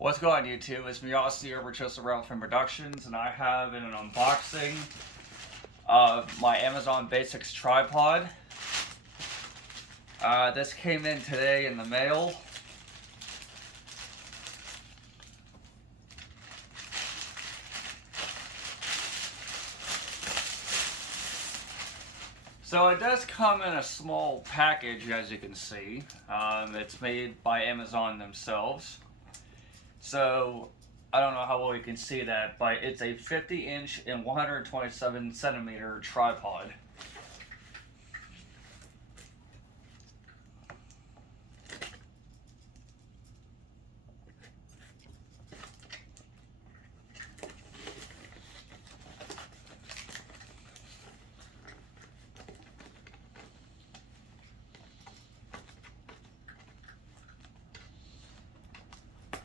What's going on, YouTube? It's me, Austin, over Joseph Ralph Film Productions, and I have an unboxing of my Amazon Basics tripod. This came in today in the mail. So it does come in a small package, as you can see. It's made by Amazon themselves. So I don't know how well you can see that, but it's a 50-inch and 127-centimeter tripod.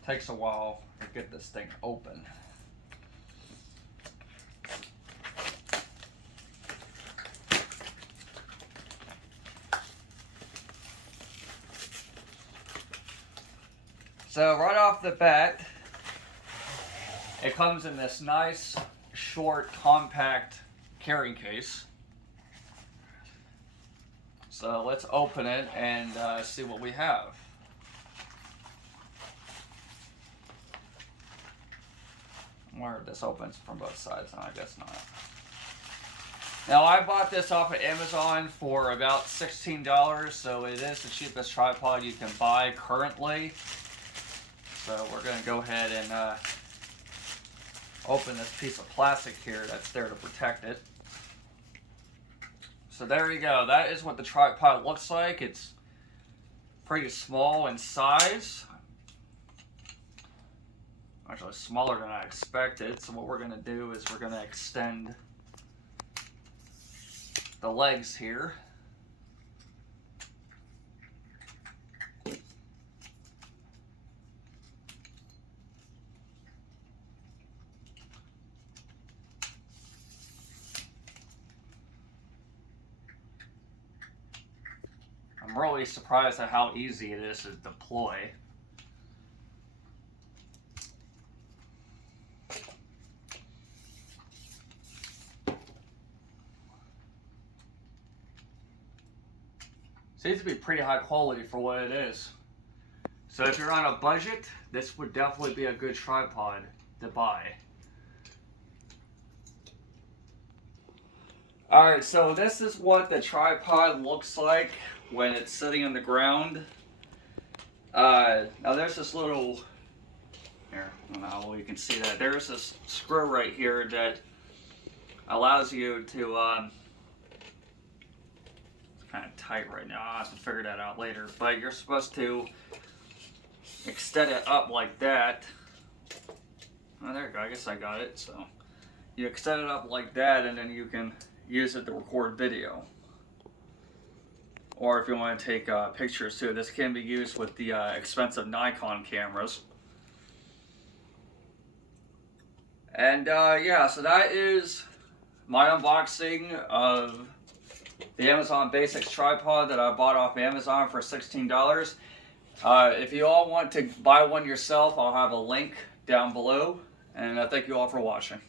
Takes a while to get this thing open. So right off the bat, it comes in this nice, short, compact carrying case. So let's open it and see what we have. Where this opens from both sides, and I guess not. Now, I bought this off of Amazon for about $16, so it is the cheapest tripod you can buy currently. So we're going to go ahead and open this piece of plastic here that's there to protect it. So there you go. That is what the tripod looks like. It's pretty small in size. Actually smaller than I expected. So what we're going to do is we're going to extend the legs here. I'm really surprised at how easy it is to deploy. Seems to be pretty high quality for what it is. So if you're on a budget, this would definitely be a good tripod to buy. Alright, so this is what the tripod looks like when it's sitting on the ground. Now there's this little, here, I don't know how well you can see that. There's this screw right here that allows you to, kind of tight right now. I'll have to figure that out later. But you're supposed to extend it up like that. Oh, there you go. I guess I got it. So you extend it up like that, and then you can use it to record video. Or if you want to take pictures too, this can be used with the expensive Nikon cameras. And yeah, so that is my unboxing of the Amazon Basics tripod that I bought off Amazon for $16. If you all want to buy one yourself, I'll have a link down below. And thank you all for watching.